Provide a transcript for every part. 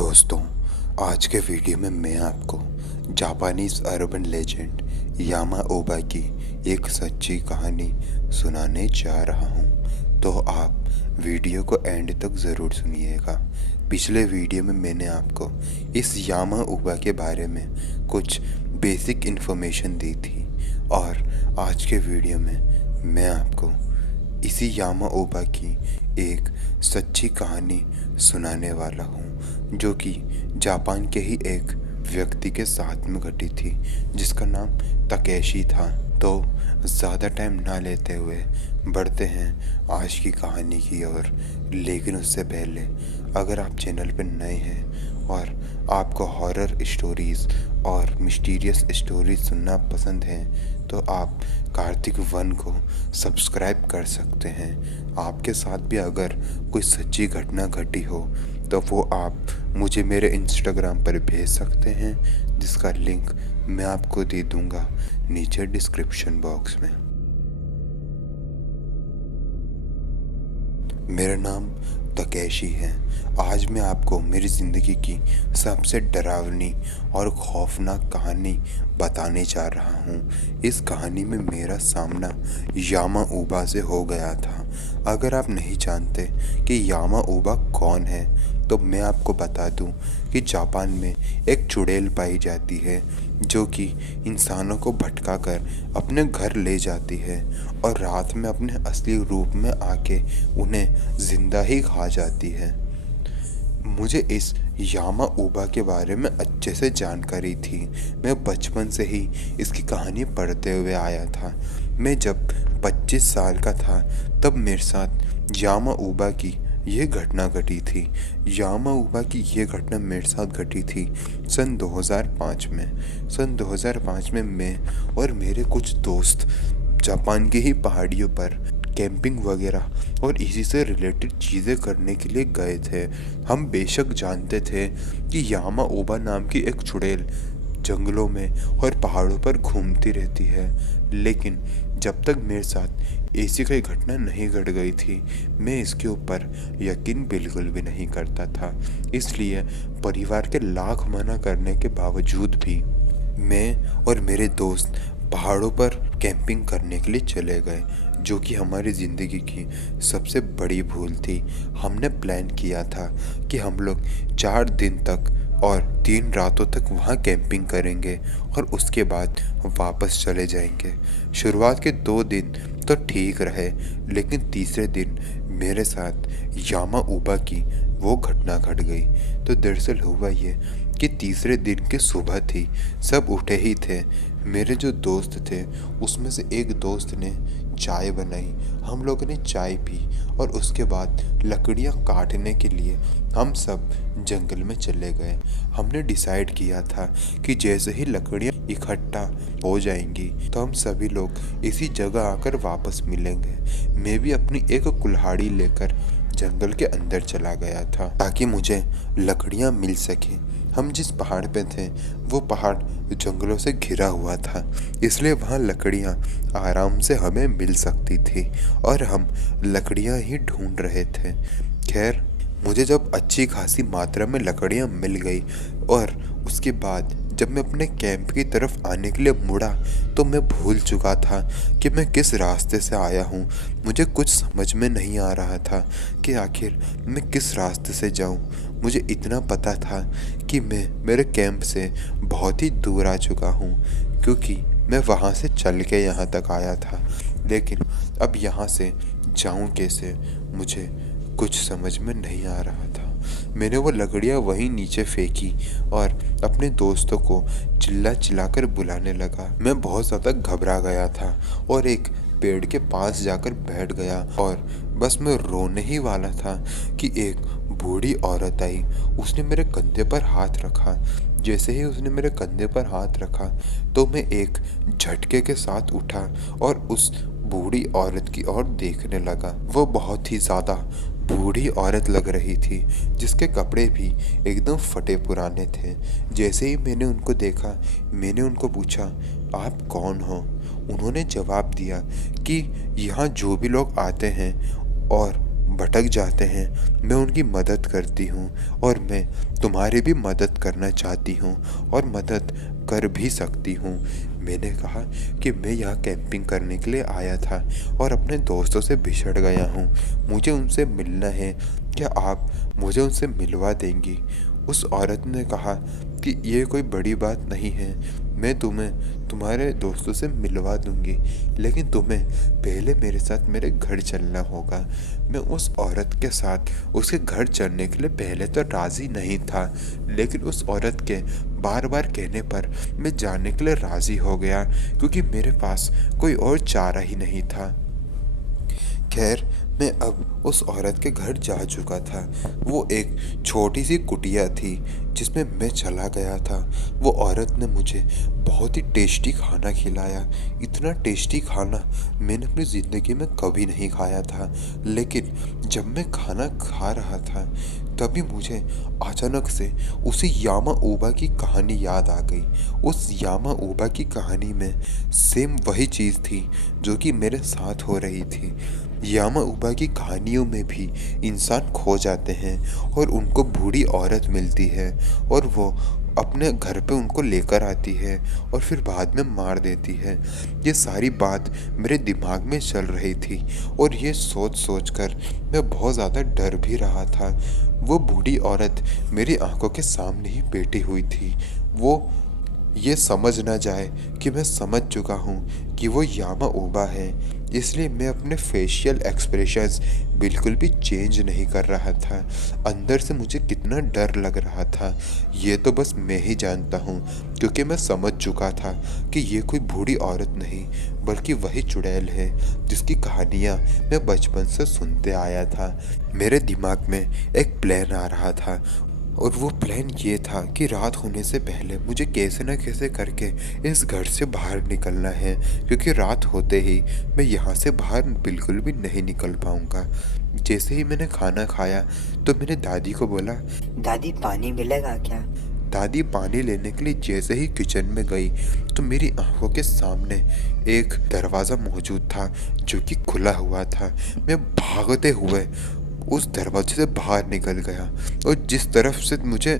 दोस्तों, आज के वीडियो में मैं आपको जापानीज अर्बन लेजेंड यामा ओबा की एक सच्ची कहानी सुनाने जा रहा हूँ। तो आप वीडियो को एंड तक ज़रूर सुनिएगा। पिछले वीडियो में मैंने आपको इस यामा ओबा के बारे में कुछ बेसिक इन्फॉर्मेशन दी थी और आज के वीडियो में मैं आपको इसी यामा ओबा की एक सच्ची कहानी सुनाने वाला हूँ, जो कि जापान के ही एक व्यक्ति के साथ में घटी थी जिसका नाम तकेशी था। तो ज़्यादा टाइम ना लेते हुए बढ़ते हैं आज की कहानी की ओर। लेकिन उससे पहले अगर आप चैनल पर नए हैं और आपको हॉरर स्टोरीज़ और मिस्टीरियस स्टोरीज सुनना पसंद है तो आप कार्तिक वन को सब्सक्राइब कर सकते हैं। आपके साथ भी अगर कोई सच्ची घटना घटी हो तो वो आप मुझे मेरे इंस्टाग्राम पर भेज सकते हैं, जिसका लिंक मैं आपको दे दूंगा नीचे डिस्क्रिप्शन बॉक्स में। मेरा नाम तकेशी है। आज मैं आपको मेरी ज़िंदगी की सबसे डरावनी और खौफनाक कहानी बताने जा रहा हूँ। इस कहानी में मेरा सामना यामा ओबा से हो गया था। अगर आप नहीं जानते कि यामा ओबा कौन है तो मैं आपको बता दूं कि जापान में एक चुड़ैल पाई जाती है जो कि इंसानों को भटकाकर अपने घर ले जाती है और रात में अपने असली रूप में आके उन्हें जिंदा ही खा जाती है। मुझे इस यामा ओबा के बारे में अच्छे से जानकारी थी। मैं बचपन से ही इसकी कहानी पढ़ते हुए आया था। मैं जब 25 साल का था तब मेरे साथ यामा ओबा की ये घटना घटी थी। यामा ओबा की ये घटना मेरे साथ घटी थी सन 2005 में। सन 2005 में मैं और मेरे कुछ दोस्त जापान की ही पहाड़ियों पर कैंपिंग वगैरह और इसी से रिलेटेड चीज़ें करने के लिए गए थे। हम बेशक जानते थे कि यामा ओबा नाम की एक चुड़ैल जंगलों में और पहाड़ों पर घूमती रहती है, लेकिन जब तक मेरे साथ ऐसी कोई घटना नहीं घट गई थी मैं इसके ऊपर यकीन बिल्कुल भी नहीं करता था। इसलिए परिवार के लाख मना करने के बावजूद भी मैं और मेरे दोस्त पहाड़ों पर कैंपिंग करने के लिए चले गए, जो कि हमारी ज़िंदगी की सबसे बड़ी भूल थी। हमने प्लान किया था कि हम लोग 4 दिन तक और 3 रातों तक वहाँ कैंपिंग करेंगे और उसके बाद वापस चले जाएंगे। शुरुआत के 2 दिन तो ठीक रहे, लेकिन तीसरे दिन मेरे साथ यामा ओबा की वो घटना घट गई। तो दरअसल हुआ ये कि तीसरे दिन की सुबह थी, सब उठे ही थे। मेरे जो दोस्त थे उसमें से एक दोस्त ने चाय बनाई, हम लोगों ने चाय पी और उसके बाद लकड़ियाँ काटने के लिए हम सब जंगल में चले गए। हमने डिसाइड किया था कि जैसे ही लकड़ियाँ इकट्ठा हो जाएंगी तो हम सभी लोग इसी जगह आकर वापस मिलेंगे। मैं भी अपनी एक कुल्हाड़ी लेकर जंगल के अंदर चला गया था ताकि मुझे लकड़ियाँ मिल सके। हम जिस पहाड़ पे थे वो पहाड़ जंगलों से घिरा हुआ था, इसलिए वहाँ लकड़ियाँ आराम से हमें मिल सकती थी और हम लकड़ियाँ ही ढूंढ रहे थे। खैर, मुझे जब अच्छी खासी मात्रा में लकड़ियाँ मिल गई और उसके बाद जब मैं अपने कैंप की तरफ आने के लिए मुड़ा तो मैं भूल चुका था कि मैं किस रास्ते से आया हूँ। मुझे कुछ समझ में नहीं आ रहा था कि आखिर मैं किस रास्ते से जाऊँ। मुझे इतना पता था कि मैं मेरे कैंप से बहुत ही दूर आ चुका हूँ, क्योंकि मैं वहाँ से चल के यहाँ तक आया था। लेकिन अब यहाँ से जाऊँ कैसे, मुझे कुछ समझ में नहीं आ रहा था। मैंने वो लकड़ियाँ वहीं नीचे फेंकी और अपने दोस्तों को चिल्ला चिल्लाकर बुलाने लगा। मैं बहुत ज़्यादा घबरा गया था और एक पेड़ के पास जाकर बैठ गया और बस मैं रोने ही वाला था कि एक बूढ़ी औरत आई। उसने मेरे कंधे पर हाथ रखा। जैसे ही उसने मेरे कंधे पर हाथ रखा तो मैं एक झटके के साथ उठा और उस बूढ़ी औरत की ओर देखने लगा। वो बहुत ही ज़्यादा बूढ़ी औरत लग रही थी, जिसके कपड़े भी एकदम फटे पुराने थे। जैसे ही मैंने उनको देखा मैंने उनको पूछा, आप कौन हो? उन्होंने जवाब दिया कि यहाँ जो भी लोग आते हैं और भटक जाते हैं मैं उनकी मदद करती हूँ और मैं तुम्हारी भी मदद करना चाहती हूँ और मदद कर भी सकती हूँ। मैंने कहा कि मैं यहाँ कैंपिंग करने के लिए आया था और अपने दोस्तों से बिछड़ गया हूँ, मुझे उनसे मिलना है, क्या आप मुझे उनसे मिलवा देंगी? उस औरत ने कहा कि ये कोई बड़ी बात नहीं है, मैं तुम्हें तुम्हारे दोस्तों से मिलवा दूंगी, लेकिन तुम्हें पहले मेरे साथ मेरे घर चलना होगा। मैं उस औरत के साथ उसके घर चलने के लिए पहले तो राज़ी नहीं था, लेकिन उस औरत के बार बार कहने पर मैं जाने के लिए राज़ी हो गया, क्योंकि मेरे पास कोई और चारा ही नहीं था। खैर, मैं अब उस औरत के घर जा चुका था। वो एक छोटी सी कुटिया थी जिसमें मैं चला गया था। वो औरत ने मुझे बहुत ही टेस्टी खाना खिलाया। इतना टेस्टी खाना मैंने अपनी ज़िंदगी में कभी नहीं खाया था। लेकिन जब मैं खाना खा रहा था तभी मुझे अचानक से उसी यामा उबा की कहानी याद आ गई। उस यामा उबा की कहानी में सेम वही चीज़ थी जो कि मेरे साथ हो रही थी। यामा उबा की कहानियों में भी इंसान खो जाते हैं और उनको बूढ़ी औरत मिलती है और वो अपने घर पे उनको लेकर आती है और फिर बाद में मार देती है। ये सारी बात मेरे दिमाग में चल रही थी और ये सोच सोच कर मैं बहुत ज़्यादा डर भी रहा था। वो बूढ़ी औरत मेरी आंखों के सामने ही बैठी हुई थी। वो ये समझ ना जाए कि मैं समझ चुका हूँ कि वो यामा उबा है, इसलिए मैं अपने फेशियल एक्सप्रेशंस बिल्कुल भी चेंज नहीं कर रहा था। अंदर से मुझे कितना डर लग रहा था ये तो बस मैं ही जानता हूँ, क्योंकि मैं समझ चुका था कि ये कोई बूढ़ी औरत नहीं बल्कि वही चुड़ैल है जिसकी कहानियाँ मैं बचपन से सुनते आया था। मेरे दिमाग में एक प्लान आ रहा था और वो प्लान ये था कि रात होने से पहले मुझे कैसे न कैसे करके इस घर से बाहर निकलना है, क्योंकि रात होते ही मैं यहाँ से बाहर बिल्कुल भी नहीं निकल पाऊँगा। जैसे ही मैंने खाना खाया तो मैंने दादी को बोला, दादी पानी मिलेगा क्या? दादी पानी लेने के लिए जैसे ही किचन में गई तो मेरी आंखों के सामने एक दरवाज़ा मौजूद था जो कि खुला हुआ था। मैं भागते हुए उस दरवाजे से बाहर निकल गया और जिस तरफ से मुझे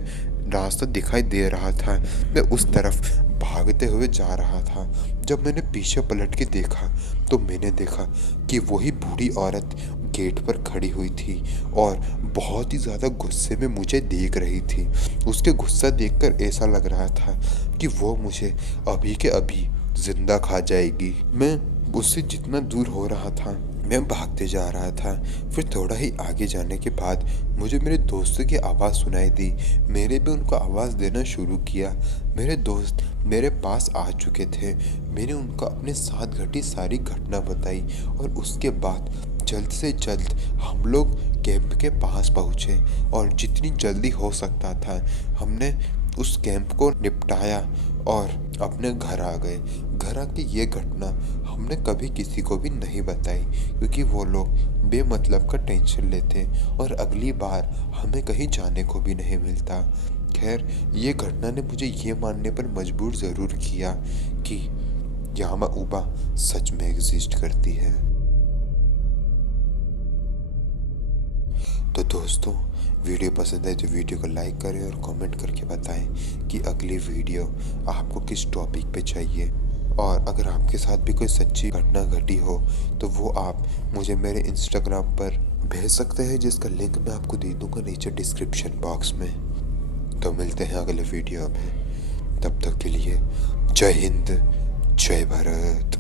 रास्ता दिखाई दे रहा था मैं उस तरफ भागते हुए जा रहा था। जब मैंने पीछे पलट के देखा तो मैंने देखा कि वही बूढ़ी औरत गेट पर खड़ी हुई थी और बहुत ही ज़्यादा गुस्से में मुझे देख रही थी। उसके गुस्सा देखकर ऐसा लग रहा था कि वो मुझे अभी के अभी जिंदा खा जाएगी। मैं उससे जितना दूर हो रहा था मैं भागते जा रहा था। फिर थोड़ा ही आगे जाने के बाद मुझे मेरे दोस्तों की आवाज़ सुनाई दी। मैंने भी उनको आवाज़ देना शुरू किया। मेरे दोस्त मेरे पास आ चुके थे। मैंने उनको अपने साथ घटी सारी घटना बताई और उसके बाद जल्द से जल्द हम लोग कैंप के पास पहुँचे और जितनी जल्दी हो सकता था हमने उस कैंप को निपटाया और अपने घर आ गए। घर आके ये घटना हमने कभी किसी को भी नहीं बताई, क्योंकि वो लोग बेमतलब का टेंशन लेते और अगली बार हमें कहीं जाने को भी नहीं मिलता। खैर, ये घटना ने मुझे ये मानने पर मजबूर ज़रूर किया कि यामा उबा सच में एग्जिस्ट करती है। तो दोस्तों, वीडियो पसंद है तो वीडियो को लाइक करें और कमेंट करके बताएं कि अगली वीडियो आपको किस टॉपिक पे चाहिए। और अगर आपके साथ भी कोई सच्ची घटना घटी हो तो वो आप मुझे मेरे इंस्टाग्राम पर भेज सकते हैं, जिसका लिंक मैं आपको दे दूँगा नीचे डिस्क्रिप्शन बॉक्स में। तो मिलते हैं अगले वीडियो में, तब तक के लिए जय हिंद, जय भारत।